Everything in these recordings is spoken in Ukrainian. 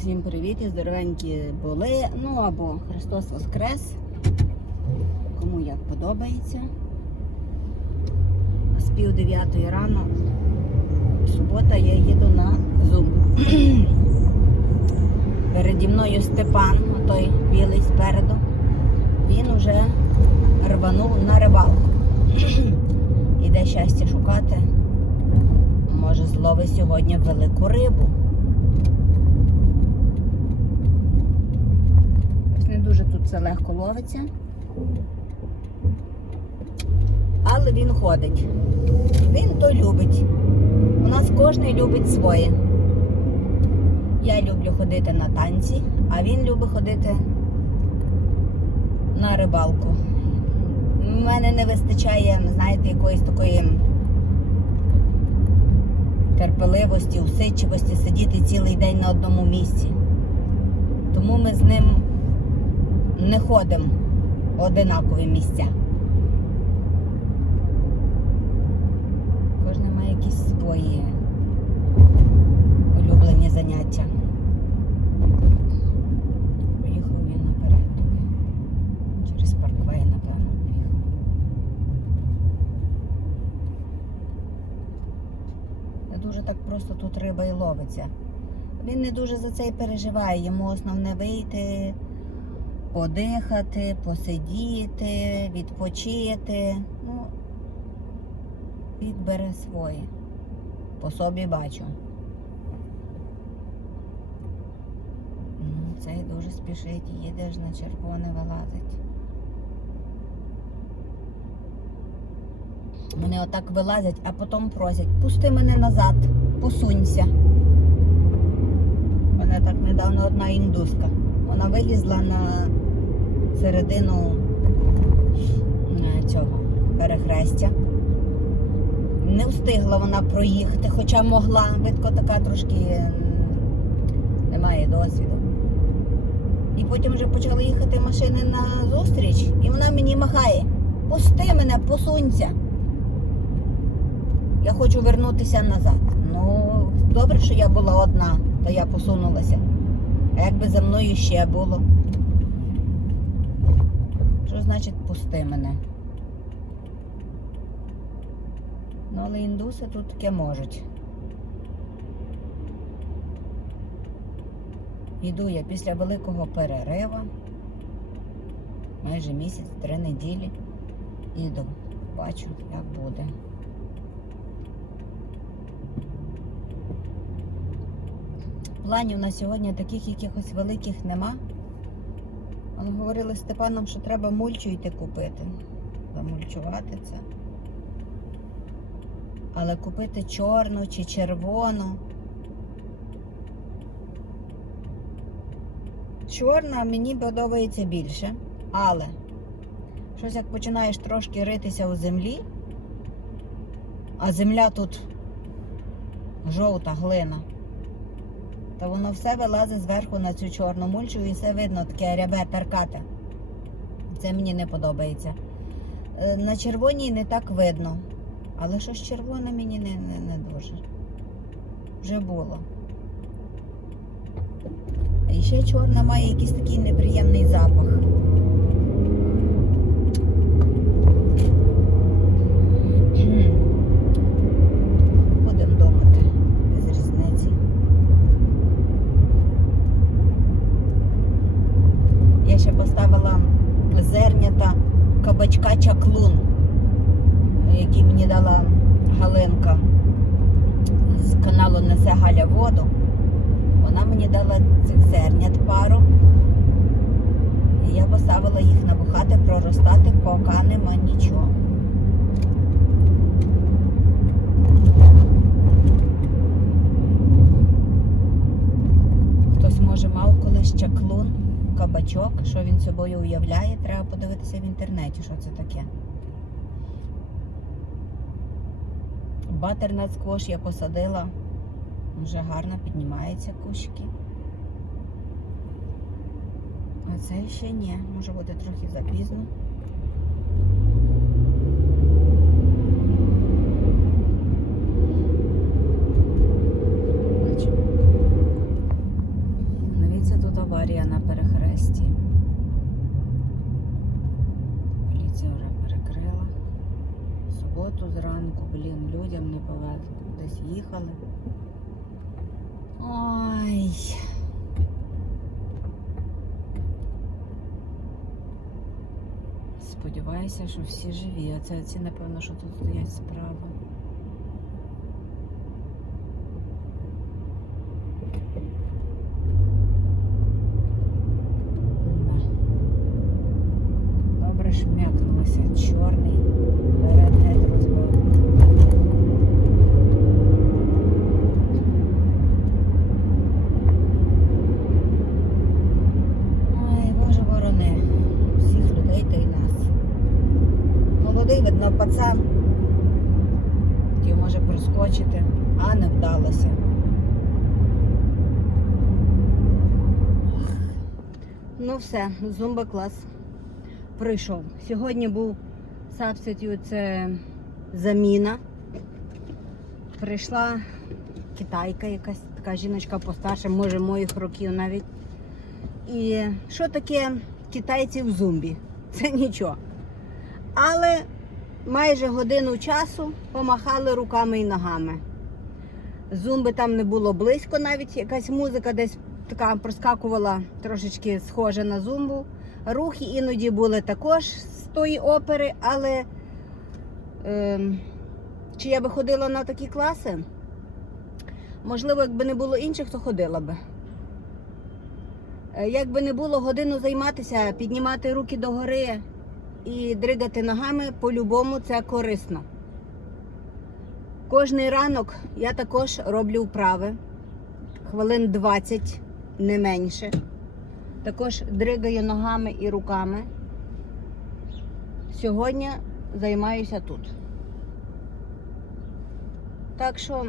Всім привіт і здоровенькі були. Ну або Христос Воскрес. Кому як подобається. З пів дев'ятої рано. Субота я їду на зумбу. Переді мною Степан, той білий спереду. Він уже рванув на рибалку. Іде щастя шукати. Може, зловить сьогодні велику рибу. Ось не дуже тут все легко ловиться. Але він ходить. Він то любить. У нас кожен любить своє. Я люблю ходити на танці, а він любить ходити на рибалку. У мене не вистачає, знаєте, якоїсь такої терпеливості, усидчивості сидіти цілий день на одному місці. Тому ми з ним не ходимо в одинакові місця. Кожен має якісь свої улюблені заняття. Поїхав він наперед. Через парквей, напевно, поїхав. Не дуже так просто тут риба і ловиться. Він не дуже за це і переживає. Йому основне вийти, подихати, посидіти, відпочити. Ну, вік бере своє. По собі бачу. Цей дуже спішить, їде ж на червоне вилазить. Вони отак вилазять, а потім просять, пусти мене назад, посунься. Вона так недавно одна індуска. Вона вилізла на середину е, цього перехрестя. Не встигла вона проїхати, хоча могла. Видко така трошки немає досвіду. І потім вже почали їхати машини на зустріч, і вона мені махає. Пусти мене, посунься. Я хочу вернутися назад. Ну, добре, що я була одна, то я посунулася. А якби за мною ще було? Значить пусти мене? Ну, але індуси тут таке можуть. Йду я після великого перерива. Майже місяць, три неділі. Іду. Бачу, як буде. Планів на сьогодні таких якихось великих нема. Вони говорили з Степаном, що треба мульчу йти купити. Замульчувати це. Але купити чорну чи червону. Чорна мені подобається більше, але щось як починаєш трошки ритися у землі, а земля тут жовта глина, то воно все вилазить зверху на цю чорну мульчу і все видно таке рябе таркате. Це мені не подобається. Е, На червоній не так видно. Але щось червоне мені не, не, не дуже. Вже було. І ще чорна має якийсь такий неприємний запах. Будемо думати без різниці. Я ще поставила зернята кабачка чаклун який мені дала Галинка з каналу Несе Галя воду. Вона мені дала цих пару. Я поставила їх набухати, проростати, поки нема нічого. Хтось може мав колись чаклун, кабачок, що він собою уявляє, треба подивитися в інтернеті, що це таке. Батернат сквош я посадила. Вже гарно піднімаються кущики. А це ще ні. Може буде трохи запізно. Дивіться, тут аварія на перехресті. Поліція вже перекрила. Суботу зранку, блін, людям не повезло. Десь їхали. Ой. Сподіваюся, що всі живі. А це ці, напевно, що тут стоять справа. Да. Добре шмякнулося. Чорний. Перед геть розбив. Ой, Боже ворони. Всіх людей та й нас. Молодий, видно, пацан. Хотів може проскочити, а не вдалося. Ну все, зумба клас пройшов. Сьогодні був substitute, це заміна. Прийшла китайка, якась така жіночка постарше, може моїх років навіть. І що таке китайці в зумбі? Це нічого. Але майже годину часу помахали руками і ногами. Зумби там не було близько навіть, якась музика десь така проскакувала трошечки схожа на зумбу. Рухи іноді були також з тої опери, але е, чи я би ходила на такі класи? Можливо, якби не було інших, то ходила би. Е, Як би не було годину займатися, піднімати руки догори і дригати ногами, по-любому це корисно. Кожний ранок я також роблю вправи. Хвилин 20, не менше. Також дригаю ногами і руками. Сьогодні займаюся тут. Так що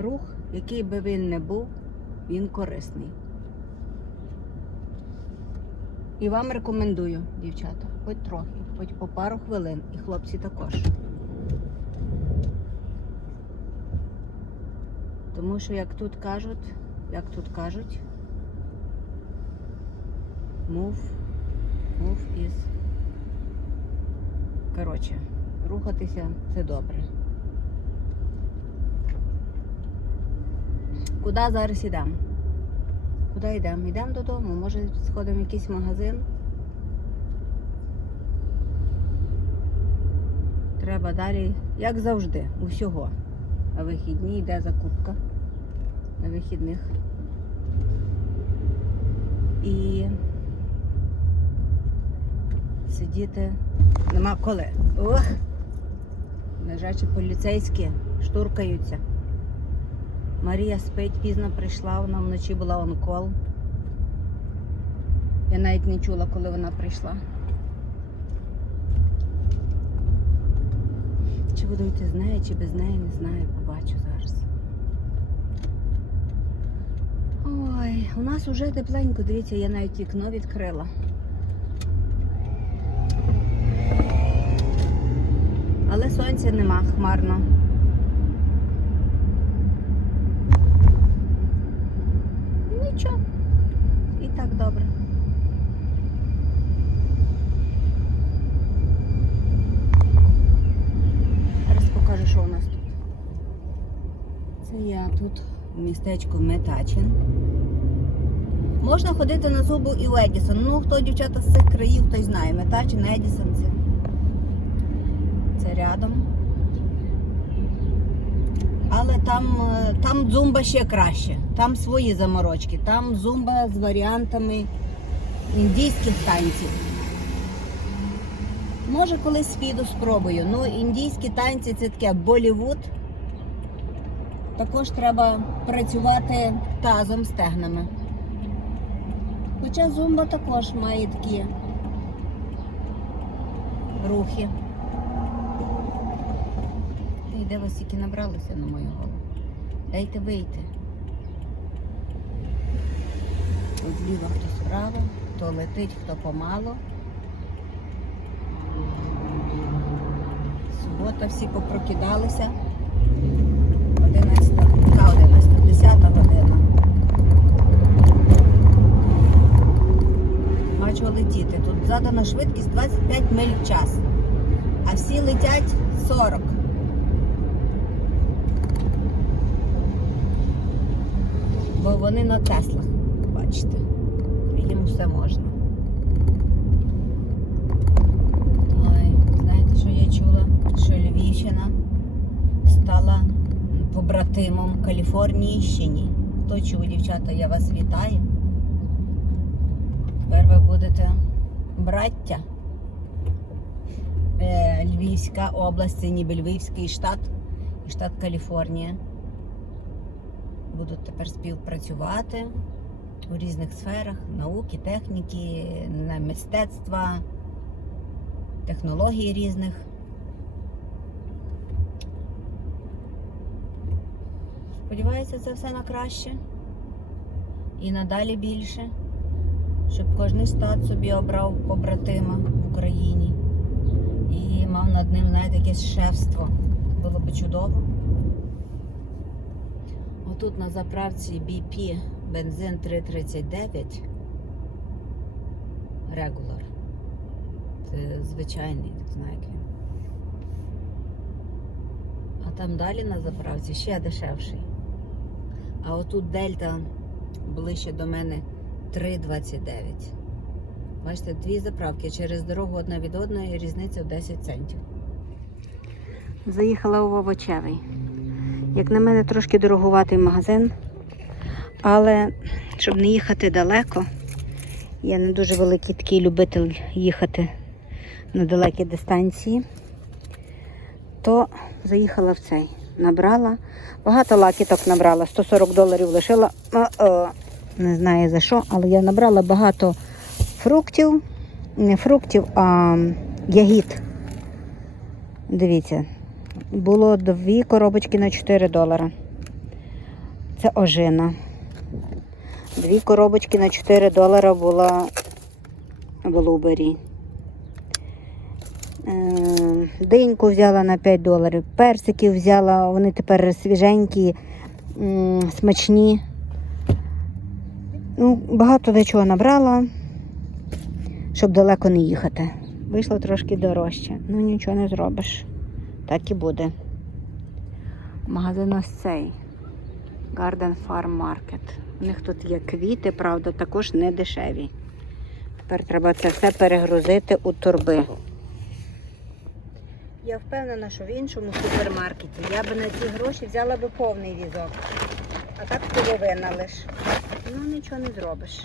рух, який би він не був, він корисний. І вам рекомендую, дівчата, хоч трохи, хоч по пару хвилин, і хлопці також. Тому що, як тут кажуть, як тут кажуть, move, move is. Коротше, рухатися це добре. Куди зараз йдемо? Куди йдемо? Йдемо додому, може сходимо в якийсь магазин. Треба далі, як завжди, усього. На вихідні йде закупка. На вихідних. І сидіти нема коли. Ох! Лежачі поліцейські штуркаються. Марія спить, пізно прийшла, вона вночі була онкол. Я навіть не чула, коли вона прийшла. Чи буду йти з нею, чи без неї, не знаю, побачу зараз. Ой, у нас уже тепленько, дивіться, я навіть вікно відкрила. Але сонця нема хмарно. Нічого. І так добре. Зараз покажу, що у нас тут. Це я тут в містечку Метачин. Можна ходити на зубу і в Едісон. Ну, хто дівчата з цих країв, той знає. Метачин, Едісон це. Це рядом. Але там, е, там зумба ще краще. Там свої заморочки. Там зумба з варіантами індійських танців. Може, колись піду спробую. Ну, індійські танці це таке Болівуд. Також треба працювати тазом стегнами. Хоча зумба також має такі рухи. І де вас тільки набралося на мою голову? Дайте вийти. Зліва хто справа, хто летить, хто помало. Субота всі попрокидалися. 11, максимальна швидкість 25 миль в час, а всі летять 40. Бо вони на Теслах, бачите, їм все можна. Ой, знаєте, що я чула? Що Львівщина стала побратимом Каліфорнійщині. То чого, дівчата, я вас вітаю. Тепер ви будете браття. Е, Львівська область, це ніби Львівський штат і штат Каліфорнія. Будуть тепер співпрацювати у різних сферах науки, техніки, мистецтва, технологій різних. Сподіваюся, це все на краще і надалі більше, щоб кожен штат собі обрав побратима в Україні і мав над ним, знаєте, якесь шефство. Було би чудово. Отут на заправці BP бензин 339 регуляр. Це звичайний, знаю він. А там далі на заправці ще дешевший. А отут Дельта ближче до мене 3,29. Бачите, дві заправки через дорогу одна від одної, різниця в 10 центів. Заїхала у овочевий. Як на мене, трошки дорогуватий магазин, але щоб не їхати далеко, я не дуже великий такий любитель їхати на далекі дистанції, то заїхала в цей. Набрала. Багато лакіток набрала, 140 доларів лишила. О-о. Не знаю за що, але я набрала багато фруктів, не фруктів, а ягід. Дивіться, було дві коробочки на 4 долара. Це ожина. Дві коробочки на 4 долара була блубері. Е, Диньку взяла на 5 доларів. Персиків взяла, вони тепер свіженькі, смачні. Ну, багато до чого набрала, щоб далеко не їхати. Вийшло трошки дорожче. Ну нічого не зробиш. Так і буде. Магазин ось цей. Garden Farm Market. У них тут є квіти, правда, також не дешеві. Тепер треба це все перегрузити у торби. Я впевнена, що в іншому супермаркеті я би на ці гроші взяла би повний візок. А так половина лиш. Ну нічого не зробиш.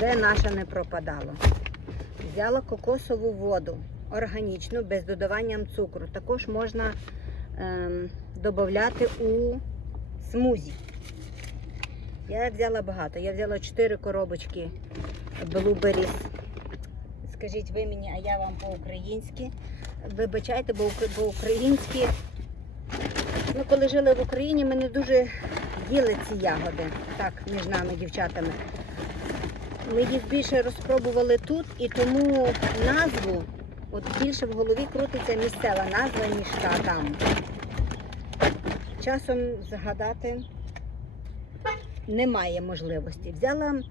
Де наша не пропадало. Взяла кокосову воду органічну, без додавання цукру. Також можна ем, додати у смузі. Я взяла багато. Я взяла 4 коробочки Blueberries. Скажіть ви мені, а я вам по-українськи. Вибачайте, бо ук- по-українськи. Ну, коли жили в Україні, ми не дуже їли ці ягоди. Так, між нами, дівчатами. Ми їх більше розпробували тут і тому назву, от більше в голові крутиться місцева назва, ніж та там. Часом згадати немає можливості. Взяла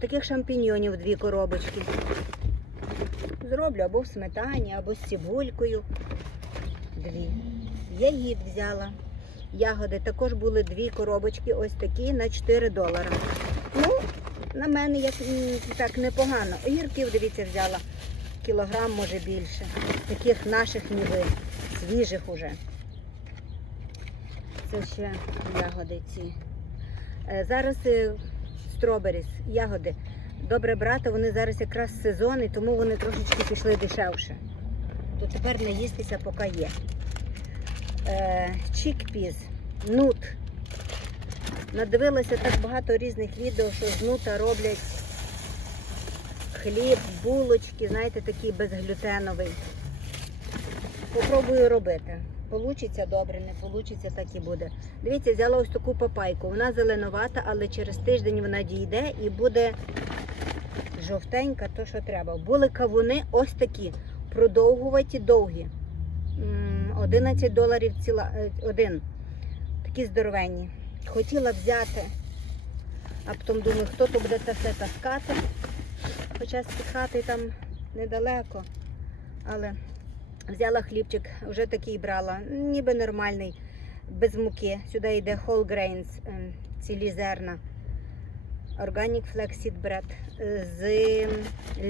таких шампіньйонів дві коробочки. Зроблю або в сметані, або з цибулькою. Дві. Ягід взяла. Ягоди також були дві коробочки, ось такі на 4 долара. Ну, на мене як так непогано. Огірків, дивіться, взяла кілограм, може більше. Таких наших ніби, свіжих уже. Це ще ягоди ці. Е, Зараз строберіс, ягоди. Добре брати, вони зараз якраз сезон, і тому вони трошечки пішли дешевше. То тепер не їстися, поки є. Чікпіз, нут. Надивилася так багато різних відео, що з нута роблять хліб, булочки, знаєте, такий безглютеновий. Попробую робити. Получиться добре, не получиться, так і буде. Дивіться, взяла ось таку папайку. Вона зеленувата, але через тиждень вона дійде і буде жовтенька, то що треба. Були кавуни ось такі, продовгуваті, довгі. М, 11 доларів ціла, е, один. Такі здоровенні. Хотіла взяти, а потім думаю, хто то буде це все таскати. Хоча з хати там недалеко. Але взяла хлібчик, вже такий брала, ніби нормальний. без муки. Сюди йде whole grains, ем, цілі зерна. Organic flaxseed bread е, з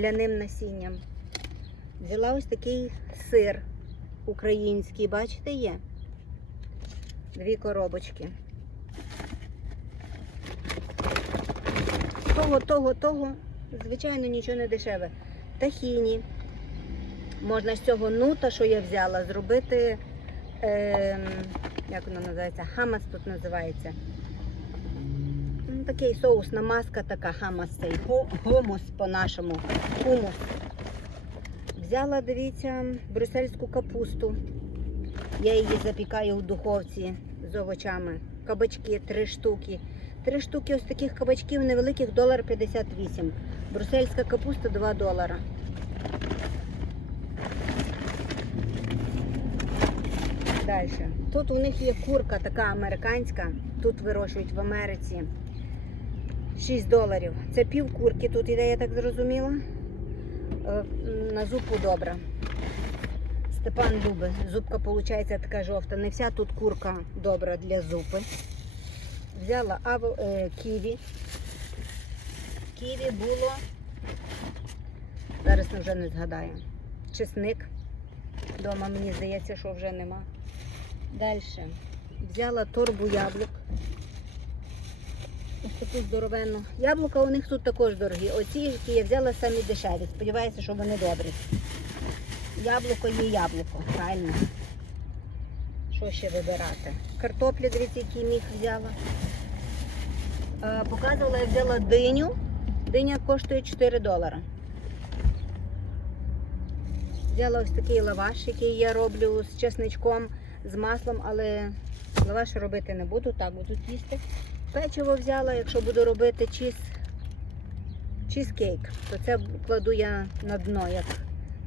ляним насінням. Взяла ось такий сир український, бачите, є? Дві коробочки. Того, того, того, звичайно, нічого не дешеве. Тахіні. Можна з цього нута, що я взяла, зробити, ем, як воно називається, хамас тут називається. Ну, Такий соус, намазка така хамас цей. Гумус по-нашому. Хумус. Взяла, дивіться, брюссельську капусту. Я її запікаю в духовці з овочами. Кабачки три штуки. Три штуки ось таких кабачків невеликих, долар 58. Брюссельська капуста 2 долара. Далі. Тут у них є курка така американська. Тут вирощують в Америці. 6 доларів. Це пів курки тут іде, я так зрозуміла. Е, На зупу добра. Степан любить. Зубка виходить така жовта. Не вся тут курка добра для зупи. Взяла аво, е, ківі. Ківі було. Зараз вже не згадаю. Чесник. Дома мені здається, що вже нема. Далі. Взяла торбу яблук. Ось таку здоровенну. Яблука у них тут також дорогі. Оці, які я взяла самі дешеві. Сподіваюся, що вони добрі. Яблуко є яблуко, правильно. Що ще вибирати? Картоплі, дивіться, які міг взяла. Е, показувала, я взяла диню. Диня коштує 4 долара. Взяла ось такий лаваш, який я роблю з чесничком, з маслом, але лаваш робити не буду, так буду їсти. Печиво взяла, якщо буду робити чіз, чізкейк, то це кладу я на дно, як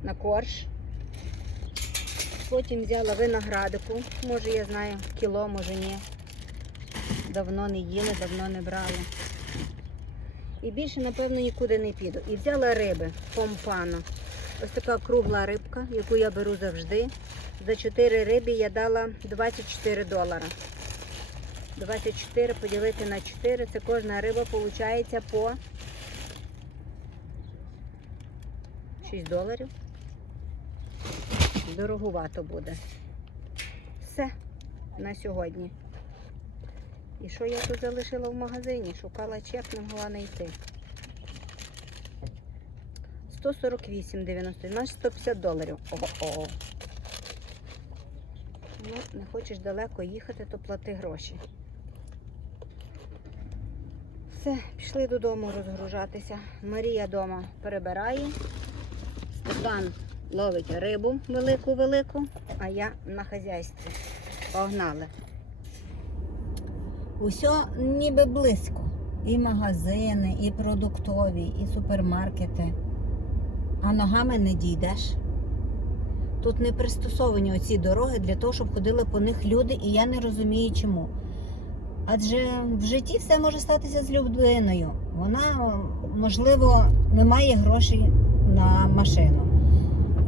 на корж. Потім взяла виноградику, може я знаю, кіло, може ні. Давно не їли, давно не брали. І більше, напевно, нікуди не піду. І взяла риби помпано. Ось така кругла рибка, яку я беру завжди. За 4 риби я дала 24 долара. 24 поділити на 4, це кожна риба виходить по 6 доларів. Дорогувато буде. Все на сьогодні. І що я тут залишила в магазині? Шукала чек, не могла знайти. 148,90, наш 150 доларів. Ого. Ну, не хочеш далеко їхати, то плати гроші. Все, пішли додому розгружатися. Марія вдома перебирає. Степан ловить рибу велику-велику, а я на хазяйстві. Погнали. Усьо ніби близько. І магазини, і продуктові, і супермаркети. А ногами не дійдеш. Тут не пристосовані оці дороги для того, щоб ходили по них люди, і я не розумію чому. Адже в житті все може статися з людиною. Вона, можливо, не має грошей на машину.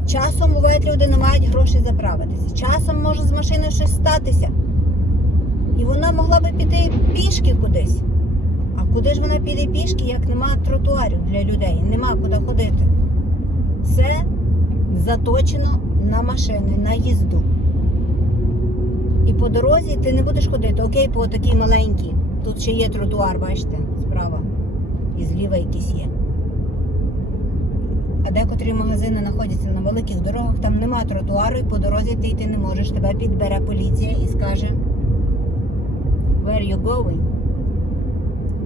Часом бувають люди не мають грошей заправитися. Часом може з машиною щось статися. І вона могла би піти пішки кудись. А куди ж вона піде пішки, як нема тротуарів для людей, нема куди ходити. Все заточено на машини, на їзду. І по дорозі ти не будеш ходити. Окей, по такій маленькій. Тут ще є тротуар, бачите, справа. І зліва якийсь є. А декотрі магазини знаходяться на великих дорогах, там нема тротуару, і по дорозі ти йти не можеш. Тебе підбере поліція і скаже Where you going?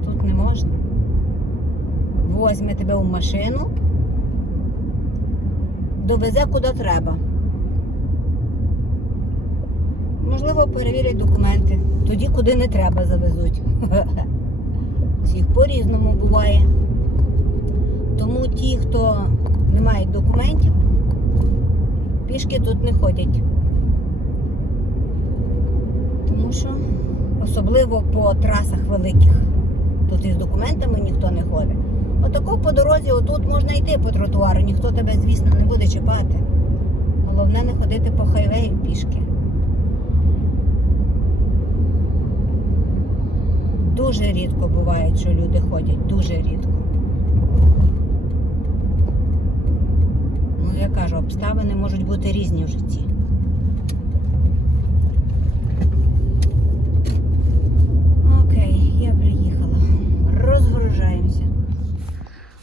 Тут не можна. Возьме тебе в машину, довезе куди треба. Можливо, перевірять документи. Тоді, куди не треба, завезуть. Всіх по-різному буває. Тому ті, хто не мають документів, пішки тут не ходять. Тому що особливо по трасах великих. Тут із документами ніхто не ходить. Отако по дорозі, отут можна йти по тротуару, ніхто тебе, звісно, не буде чіпати. Головне не ходити по хайвею пішки. Дуже рідко буває, що люди ходять. Дуже рідко. Ну, я кажу, обставини можуть бути різні в житті. Окей, я приїхала. Розгружаємося.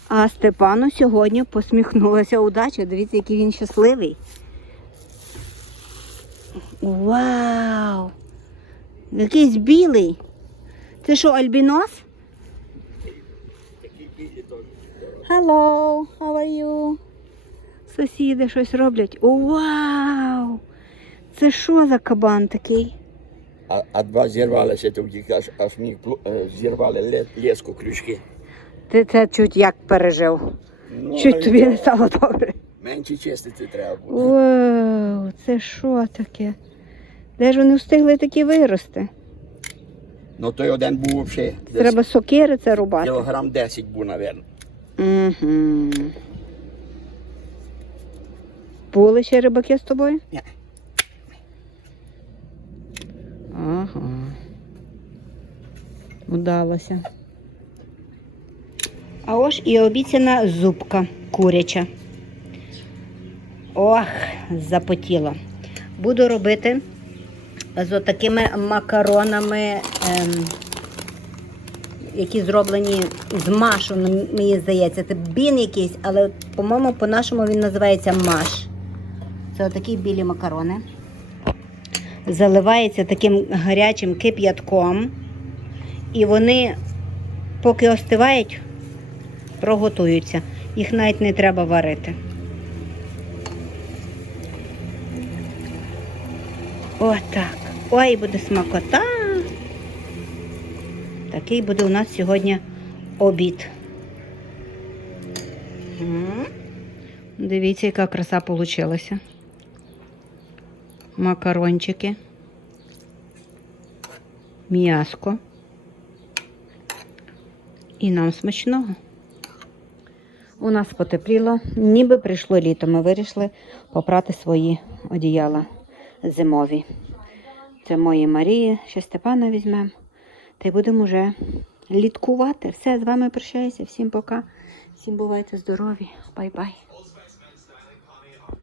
А Степану сьогодні посміхнулася удача. Дивіться, який він щасливий. Вау! Якийсь білий. Це що, альбінос? Hello, how are you? Сусіди щось роблять. О, Вау! Це що за кабан такий? А, а два зірвалися тоді, аж, аж мені зірвали леску крючки. Ти це чуть як пережив. Ну, Чуть тобі не стало добре. Менше чистити треба буде. Вау, це що таке? Де ж вони встигли такі вирости? Ну той один був взагалі. Треба сокири це рубати. Кілограм 10 був, напевно. Угу. Були ще рибаки з тобою? Ні. Ага. Удалося. А ось і обіцяна зубка куряча. Ох, запотіла. Буду робити з отакими макаронами, які зроблені з машу, мені здається. Це бін якийсь, але, по-моєму, по-нашому він називається маш. Це отакі білі макарони. Заливається таким гарячим кип'ятком. І вони, поки остивають, проготуються. Їх навіть не треба варити. Отак. Ой, буде смакота. Такий буде у нас сьогодні обід. Дивіться, яка краса получилася. Макарончики. М'яско. І нам смачного. У нас потепліло, ніби прийшло літо. Ми вирішили попрати свої одіяла зимові. Це мої Марії, ще Степана візьмемо. Та й будемо вже літкувати. Все, з вами прощаюся. Всім пока. Всім бувайте здорові. Бай-бай.